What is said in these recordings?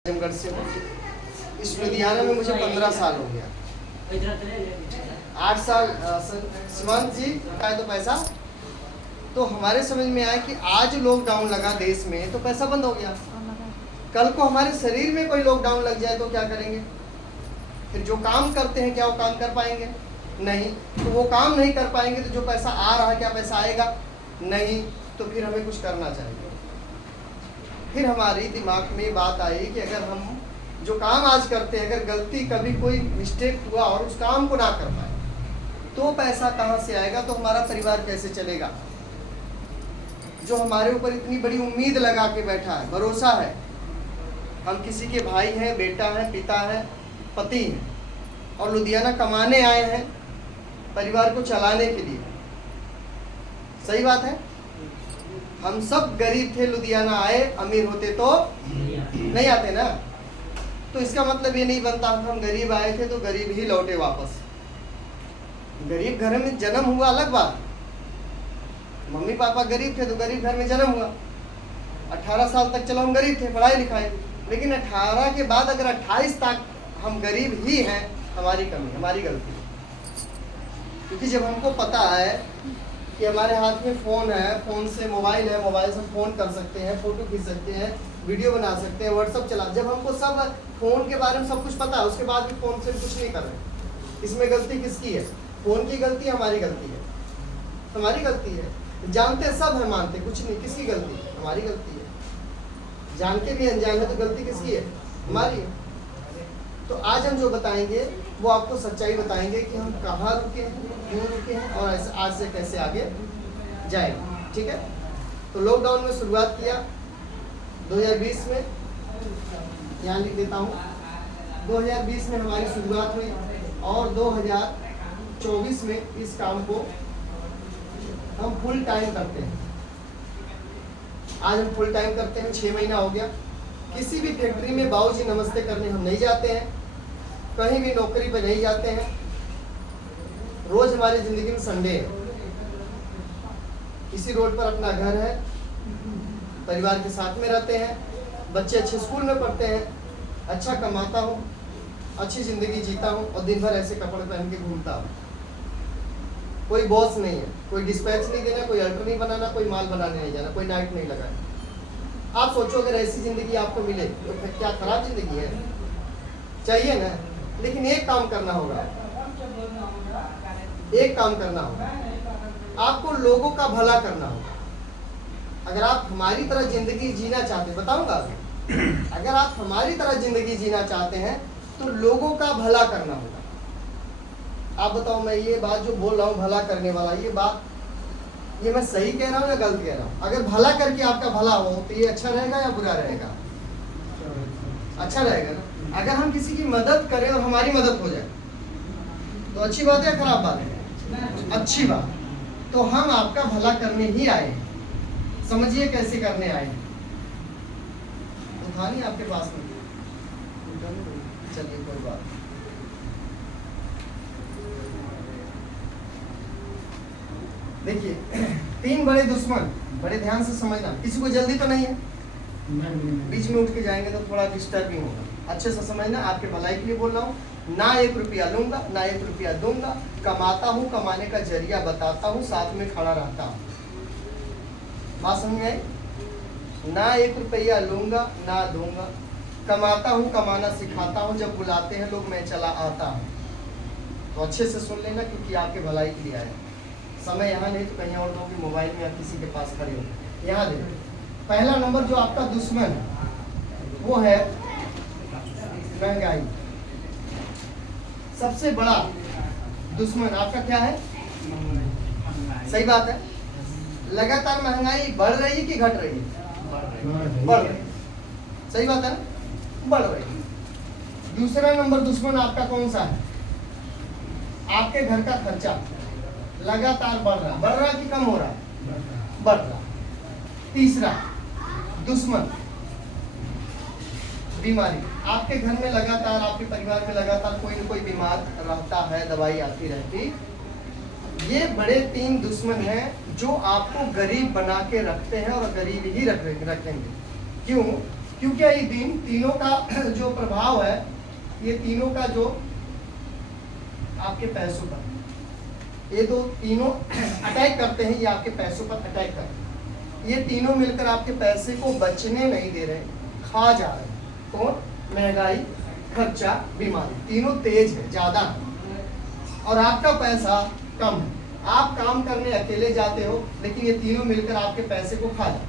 आजमगढ़ से हूँ। इस लुधियाना में मुझे 15 साल हो गया। 8 साल सीमांत जी का तो पैसा तो हमारे समझ में आया कि आज लॉकडाउन लगा देश में तो पैसा बंद हो गया। कल को हमारे शरीर में कोई लॉकडाउन लग जाए तो क्या करेंगे? फिर जो काम करते हैं क्या वो काम कर पाएंगे? नहीं। तो वो काम नहीं कर पाएंगे तो जो पैसा आ रहा है क्या पैसा आएगा? नहीं। तो फिर हमें कुछ करना चाहिए। फिर हमारी दिमाग में बात आई कि अगर हम जो काम आज करते हैं अगर गलती कभी कोई मिस्टेक हुआ और उस काम को ना कर पाए तो पैसा कहाँ से आएगा? तो हमारा परिवार कैसे चलेगा? जो हमारे ऊपर इतनी बड़ी उम्मीद लगा के बैठा है, भरोसा है, हम किसी के भाई हैं, बेटा है, पिता है, पति हैं और लुधियाना कमाने आए हैं परिवार को चलाने के लिए। सही बात है। हम सब गरीब थे, लुधियाना आए, अमीर होते तो नहीं आते ना। तो इसका मतलब ये नहीं बनता हम गरीब आए थे तो गरीब ही लौटे वापस। गरीब घर में जन्म हुआ अलग बात, मम्मी पापा गरीब थे तो गरीब घर में जन्म हुआ। 18 साल तक चलो हम गरीब थे, पढ़ाई लिखाई, लेकिन 18 के बाद अगर 28 तक हम गरीब ही हैं, हमारी कमी, हमारी गलती। क्योंकि जब हमको पता है कि हमारे हाथ में फ़ोन है, फ़ोन से मोबाइल है, मोबाइल से फ़ोन कर सकते हैं, फ़ोटो खींच सकते हैं, वीडियो बना सकते हैं, व्हाट्सअप चला, जब हमको सब फ़ोन के बारे में सब कुछ पता है, उसके बाद भी फ़ोन से कुछ नहीं कर रहे, इसमें गलती किसकी है? फ़ोन की गलती है, हमारी गलती है? हमारी गलती है। जानते सब है, मानते कुछ नहीं, किसकी गलती? हमारी गलती है। जान के भी अनजान है तो गलती किसकी है? हमारी है। तो आज हम जो बताएंगे वो आपको सच्चाई बताएंगे कि हम कहाँ रुके हैं, क्यों रुके हैं और आज से कैसे आगे जाएंगे। ठीक है। तो लॉकडाउन में शुरुआत किया 2020 में, यहाँ लिख देता हूँ, 2020 में हमारी शुरुआत हुई और 2024 में इस काम को हम फुल टाइम करते हैं। आज हम फुल टाइम करते हैं, 6 महीना हो गया। किसी भी फैक्ट्री में बाबूजी नमस्ते करने हम नहीं जाते हैं, कहीं भी नौकरी पर नहीं जाते हैं। रोज हमारी जिंदगी में संडे है। इसी रोड पर अपना घर है, परिवार के साथ में रहते हैं, बच्चे अच्छे स्कूल में पढ़ते हैं, अच्छा कमाता हूँ, अच्छी जिंदगी जीता हूँ और दिन भर ऐसे कपड़े पहन के घूमता हूँ। कोई बॉस नहीं है, कोई डिस्पैच नहीं देना, कोई अल्टर नहीं बनाना, कोई माल बनाने नहीं जाना, कोई नाइट नहीं लगाना। आप सोचो अगर ऐसी जिंदगी आपको मिले तो फिर क्या खराब जिंदगी है? चाहिए ना। लेकिन एक काम करना होगा, एक काम करना होगा, आपको लोगों का भला करना होगा। अगर आप हमारी तरह जिंदगी जीना चाहते, बताऊंगा अगर आप हमारी तरह जिंदगी जीना चाहते हैं तो लोगों का भला करना होगा। आप बताओ, मैं ये बात जो बोल रहा हूँ भला करने वाला, ये बात ये मैं सही कह रहा हूँ या गलत कह रहा हूँ? अगर भला करके आपका भला हो तो ये अच्छा रहेगा या बुरा रहेगा? अच्छा रहेगा ना। अगर हम किसी की मदद करें और हमारी मदद हो जाए तो अच्छी बात है या खराब बात है? अच्छी बात। तो हम आपका भला करने ही आए हैं। समझिए कैसे करने आए हैं। तो था नहीं आपके पास में, चलिए कोई बात। देखिए 3 बड़े दुश्मन, बड़े ध्यान से समझना, किसी को जल्दी तो नहीं है, बीच में उठ के जाएंगे तो थोड़ा डिस्टर्बिंग होगा। अच्छे से समझना, आपके भलाई के लिए बोल रहा हूँ। ना 1 रुपया लूंगा, ना 1 रुपया दूंगा, कमाता हूँ, कमाने का जरिया बताता हूँ, साथ में खड़ा रहता हूँ। बात समझ में आई? ना 1 रुपया लूंगा, ना दूंगा, कमाता हूँ, कमाना सिखाता हूँ, जब बुलाते हैं लोग मैं चला आता हूँ। तो अच्छे से सुन लेना क्योंकि आपके भलाई के लिए आया। समय यहाँ नहीं तो कहीं और दो कि मोबाइल में या किसी के पास खड़े हो। यहाँ देखो, पहला नंबर जो आपका दुश्मन है वो है महंगाई। सबसे बड़ा दुश्मन आपका क्या है? सही बात है। लगातार महंगाई बढ़ रही है कि घट रही है? बढ़ रही है। सही बात है ना, बढ़ रही है। दूसरा नंबर दुश्मन आपका कौन सा है? आपके घर का खर्चा लगातार बढ़ रहा कि कम हो रहा है? बढ़ रहा। तीसरा दुश्मन बीमारी। आपके घर में लगातार, आपके परिवार में लगातार कोई न कोई बीमार रहता है, दवाई आती रहती। ये बड़े 3 दुश्मन हैं जो आपको गरीब बना के रखते हैं और गरीब ही रखेंगे। क्यों? क्योंकि ये तीनों का जो प्रभाव है, ये तीनों का जो आपके पैसों पर, ये तीनों अटैक करते हैं, ये आपके पैसों पर अटैक करते हैं। ये तीनों मिलकर आपके पैसे को बचने नहीं दे रहे, खा जा रहे हैं। कौन? महंगाई, खर्चा, बीमारी, तीनों तेज है, ज्यादा है, और आपका पैसा कम है। आप काम करने अकेले जाते हो, लेकिन ये तीनों मिलकर आपके पैसे को खा जाते।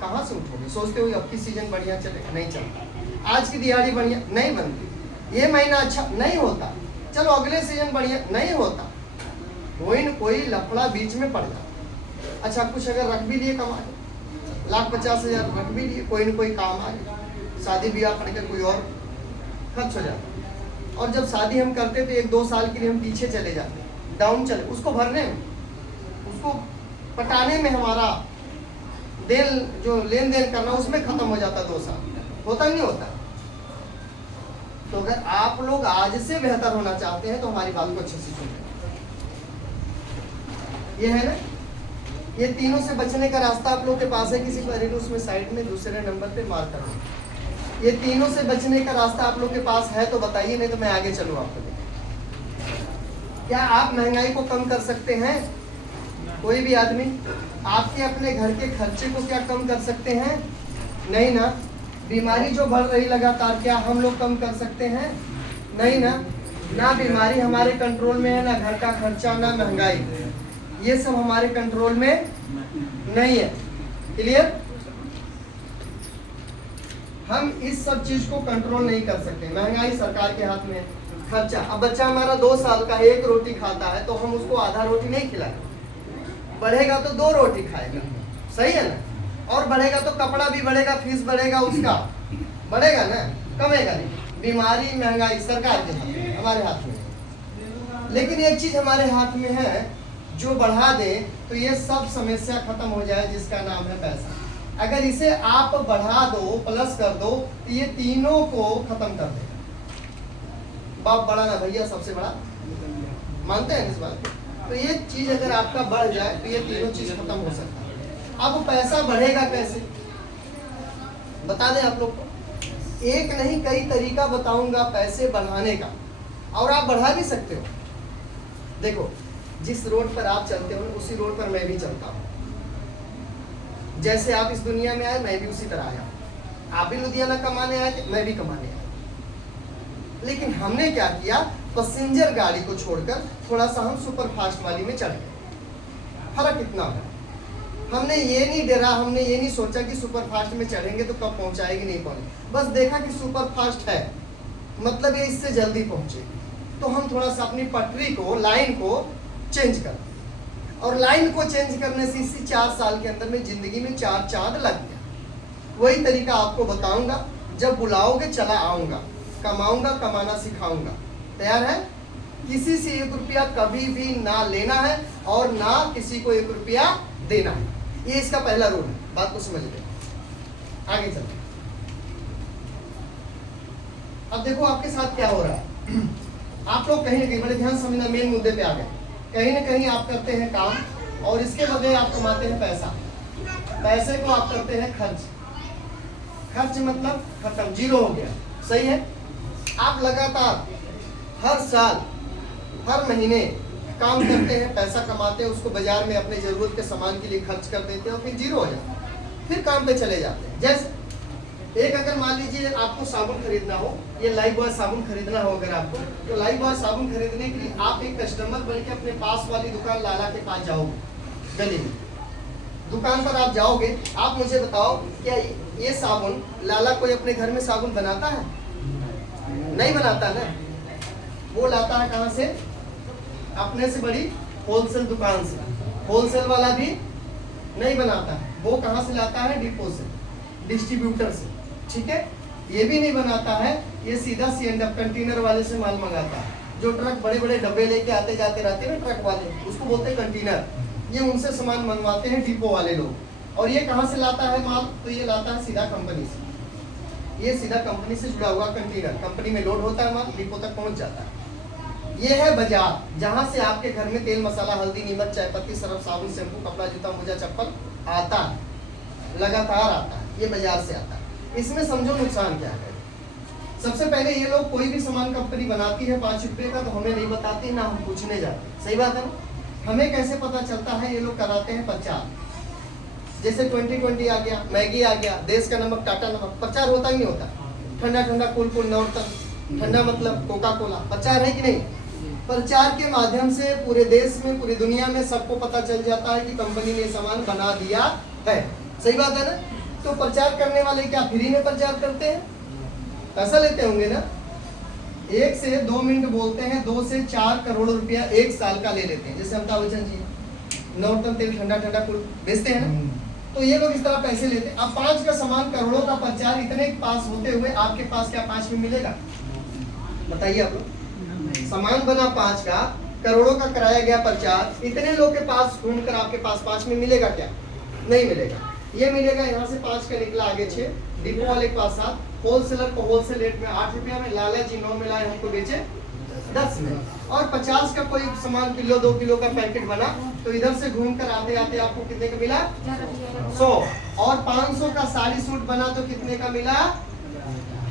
कहाँ से उठोगे? सोचते हो अब की सीजन बढ़िया चलेगा, नहीं चलता। आज की दिहाड़ी बढ़िया नहीं बनती, ये महीना अच्छा नहीं होता, चलो अगले सीजन बढ़िया नहीं होता, कोई न कोई लफड़ा बीच में पड़ जाता। अच्छा कुछ अगर रख भी लिए कमा, 1,50,000 रख भी लिए, कोई न कोई काम आ गया, शादी ब्याह करके कोई और खर्च हो जाता। और जब शादी हम करते थे 1-2 साल के लिए हम पीछे चले जाते, डाउन चले, उसको भरने में, उसको पटाने में हमारा जो लेन देन करना उसमें खत्म हो जाता 2 साल, होता नहीं होता। तो अगर आप लोग आज से बेहतर होना चाहते हैं तो हमारी बात को अच्छे से सुनें। ये है ना, ये तीनों से बचने का रास्ता आप लोग के पास है, किसी पर उसमें साइड में दूसरे नंबर पे मार्क करो। ये तीनों से बचने का रास्ता आप लोग के पास है तो बताइए, नहीं तो मैं आगे चलूँ आपको। क्या आप महंगाई को कम कर सकते हैं? कोई भी आदमी आपके अपने घर के खर्चे को क्या कम कर सकते हैं? नहीं ना। बीमारी जो बढ़ रही लगातार, क्या हम लोग कम कर सकते हैं? नहीं ना। ना बीमारी हमारे कंट्रोल में है, ना घर का खर्चा, ना महंगाई, ये सब हमारे कंट्रोल में नहीं है। क्लियर? हम इस सब चीज को कंट्रोल नहीं कर सकते। महंगाई सरकार के हाथ में है, खर्चा, अब बच्चा हमारा 2 साल का 1 रोटी खाता है तो हम उसको आधा रोटी नहीं खिलाएं, बढ़ेगा तो 2 रोटी खाएगा, सही है ना। और बढ़ेगा तो कपड़ा भी बढ़ेगा, फीस बढ़ेगा, उसका बढ़ेगा ना, कमेगा नहीं। बीमारी, महंगाई सरकार के हाथ में, हमारे हाथ में है। लेकिन एक चीज हमारे हाथ में है, जो बढ़ा दे तो ये सब समस्या खत्म हो जाए, जिसका नाम है पैसा। अगर इसे आप बढ़ा दो, प्लस कर दो, तो ये तीनों को खत्म कर देगा। बाप बड़ा ना भैया सबसे बड़ा, मानते हैं इस बात को? तो ये चीज अगर आपका बढ़ जाए तो ये तीनों चीज खत्म हो सकता है। अब पैसा बढ़ेगा कैसे, बता दें आप लोग को। एक नहीं कई तरीका बताऊंगा पैसे बढ़ाने का, और आप बढ़ा भी सकते हो। देखो, जिस रोड पर आप चलते हो उसी रोड पर मैं भी चलता हूँ। जैसे आप इस दुनिया में आए, मैं भी उसी तरह आया। आप भी लुधियाना कमाने आए थे, मैं भी कमाने आया। लेकिन हमने क्या किया, पैसेंजर गाड़ी को छोड़कर थोड़ा सा हम सुपर फास्ट वाली में चढ़ गए। फर्क इतना है, हमने ये नहीं डरा, हमने ये नहीं सोचा कि सुपर फास्ट में चढ़ेंगे तो कब पहुंचाएगी, नहीं पहुंचेगी। बस देखा कि सुपर फास्ट है, मतलब ये इससे जल्दी पहुंचेगी, तो हम थोड़ा सा अपनी पटरी को, लाइन को चेंज कर, और लाइन को चेंज करने से इसी 4 साल के अंदर में जिंदगी में 4 चांद लग गया। वही तरीका आपको बताऊंगा, जब बुलाओगे चला आऊंगा, कमाऊंगा, कमाना सिखाऊंगा। तैयार है? किसी से 1 रुपया कभी भी ना लेना है और ना किसी को 1 रुपया देना है। ये इसका पहला रूल है, बात को समझ ले। आगे चलते। अब देखो आपके साथ क्या हो रहा है। आप लोग कहीं ना कहीं, बड़े ध्यान समझना, मेन मुद्दे पे आ गए। कहीं ना कहीं आप करते हैं काम और इसके बदले आप कमाते हैं पैसा। पैसे को आप करते हैं खर्च। खर्च मतलब खत्म, जीरो हो गया, सही है। आप लगातार हर साल, हर महीने काम करते हैं, पैसा कमाते हैं, उसको बाजार में अपने जरूरत के सामान के लिए खर्च कर देते हैं और फिर जीरो हो जाता है। फिर काम पे चले जाते हैं। जैसे एक, अगर मान लीजिए आपको साबुन खरीदना हो, ये लाइफ बॉय साबुन खरीदना हो अगर आपको, तो लाइफ बॉय साबुन खरीदने के लिए आप एक कस्टमर बन के अपने पास वाली दुकान लाला के पास जाओगे। गली में दुकान पर आप जाओगे, आप मुझे बताओ, क्या ये साबुन, लाला कोई अपने घर में साबुन बनाता है? नहीं बनाता ना। वो लाता है कहाँ से? अपने से बड़ी होलसेल दुकान से। होलसेल वाला भी नहीं बनाता है, वो कहाँ से लाता है? डिपो से, डिस्ट्रीब्यूटर से, ठीक है। ये भी नहीं बनाता है, ये सीधा C&F कंटेनर वाले से माल मंगाता है। जो ट्रक बड़े बड़े डब्बे लेके आते जाते रहते हैं ट्रक वाले, उसको बोलते हैं कंटेनर। ये उनसे सामान मंगवाते हैं डिपो वाले लोग। और ये कहाँ से लाता है माल? तो ये लाता है सीधा कंपनी से। ये सीधा कंपनी से जुड़ा हुआ कंटेनर, कंपनी में लोड होता है, माल डिपो तक पहुंच जाता है। ये है बाजार, जहां से आपके घर में तेल, मसाला, हल्दी, नीमक, चाय पत्ती, सरफ, साबुन, शैम्पू, कपड़ा, जूता, मोजा, चप्पल आता है, लगातार आता है। ये बाजार से आता है। इसमें समझो नुकसान क्या है। सबसे पहले ये लोग कोई भी सामान कंपनी बनाती है 5 रुपये का तो हमें नहीं बताती, ना हम पूछने जाते। सही बात है ना। हमें कैसे पता चलता है? ये लोग कराते हैं प्रचार। जैसे 2020 आ गया, मैगी आ गया, देश का नमक टाटा नमक, प्रचार होता ही नहीं होता। ठंडा ठंडा कूल कूल नॉर्टन, ठंडा मतलब कोका कोला, प्रचार है कि नहीं? प्रचार के माध्यम से पूरे देश में, पूरी दुनिया में सबको पता चल जाता है कि कंपनी ने सामान बना दिया है। सही बात है ना। तो प्रचार करने वाले क्या फ्री में प्रचार करते हैं? पैसा लेते होंगे ना। 1 से 2 मिनट बोलते हैं, 2 से 4 करोड़ रुपया 1 साल का ले लेते हैं। जैसे अमिताभ बच्चन जी नॉर्टन तेल ठंडा ठंडा कूल बेचते हैं ना, तो ये लोग इस तरह पैसे लेते हैं। अब 5 का सामान करोड़ों का प्रचार इतने पास होते हुए आपके पास क्या 5 में मिलेगा? बताइए आप लोग। सामान बना 5 का, करोड़ों का कराया गया प्रचार, इतने लोग के पास घूमकर आपके पास 5 में मिलेगा क्या? नहीं मिलेगा। ये मिलेगा यहाँ से 5 का निकला आगे 6, डिपो वाले के पास 7, होलसेलर को होलसेल रेट में 8 रुपया में, लाला जी 9 में लाए हमको बेचे 10 में। और 50 का कोई सामान किलो 2 किलो का पैकेट बना तो इधर से घूमकर आते आते आपको कितने का मिला? 100। और 500 का साड़ी सूट बना तो कितने का मिला?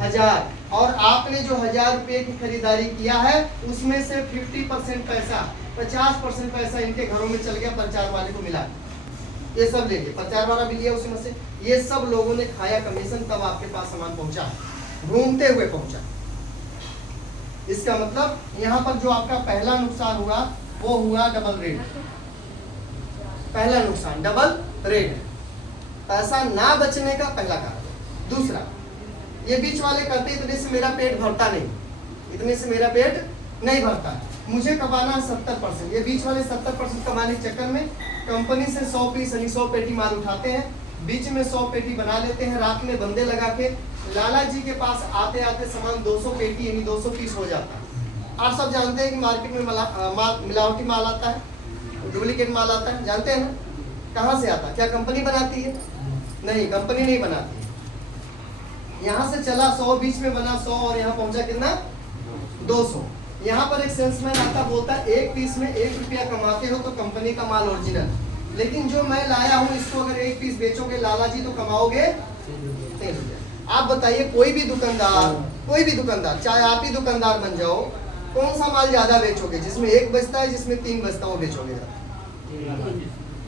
1000। और आपने जो 1000 रुपये की खरीदारी किया है उसमें से 50% पैसा, 50% पैसा इनके घरों में चल गया, प्रचार वाले को मिला। ये सब ले लिए, प्रचार वाला भी लिया उसमें से, ये सब लोगों ने खाया कमीशन, तब आपके पास सामान पहुंचा, घूमते हुए पहुंचा। इसका मतलब यहाँ पर जो आपका पहला नुकसान हुआ वो हुआ डबल रेट। पहला नुकसान डबल रेट, पैसा ना बचने का पहला कारण। दूसरा, ये बीच वाले कहते इतने से मेरा पेट भरता नहीं, इतने से मेरा पेट नहीं भरता, मुझे कमाना 70%। ये बीच वाले 70% कमाने के चक्कर में कंपनी से 100 पीस यानी 100 पेटी माल उठाते हैं, बीच में 100 पेटी बना लेते हैं, रात में बंदे लगा के लाला जी के पास आते आते सामान 200 पेटी यानी 200 पीस हो जाता है। आप सब जानते हैं कि मार्केट में मिलावटी माल आता है, डुप्लीकेट माल आता है, जानते हैं ना। कहाँ से आता है? क्या कंपनी बनाती है? नहीं, कंपनी नहीं बनाती। यहाँ से चला 100, बीच में बना 100 और यहाँ पहुंचा कितना? 200। यहाँ पर एक सेल्समैन आता बोलता है 1 पीस में 1 रुपया कमाते हो तो कंपनी का माल ओरिजिनल, लेकिन जो मैं लाया हूँ इसको अगर 1 पीस बेचोगे लाला जी तो कमाओगे 3 रुपया। आप बताइए कोई भी दुकानदार, चाहे आप ही दुकानदार बन जाओ, कौन सा माल ज्यादा बेचोगे? जिसमें 1 बचता है, जिसमें 3 बचता है वो बेचोगे?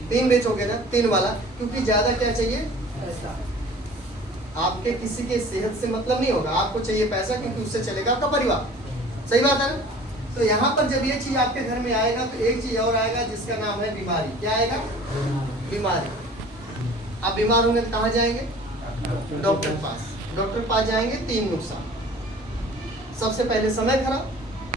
3 बेचोगे ना, 3 वाला, क्योंकि ज्यादा क्या चाहिए? पैसा। आपके किसी के सेहत से मतलब नहीं होगा, आपको चाहिए पैसा, क्योंकि उससे चलेगा आपका परिवार। सही बात है ना। तो यहाँ पर जब ये चीज आपके घर में आएगा तो एक चीज और आएगा जिसका नाम है बीमारी। क्या आएगा? बीमारी। आप बीमार होंगे तो कहाँ जाएंगे? डॉक्टर के पास। डॉक्टर के पास जाएंगे, 3 नुकसान। सबसे पहले समय खराब,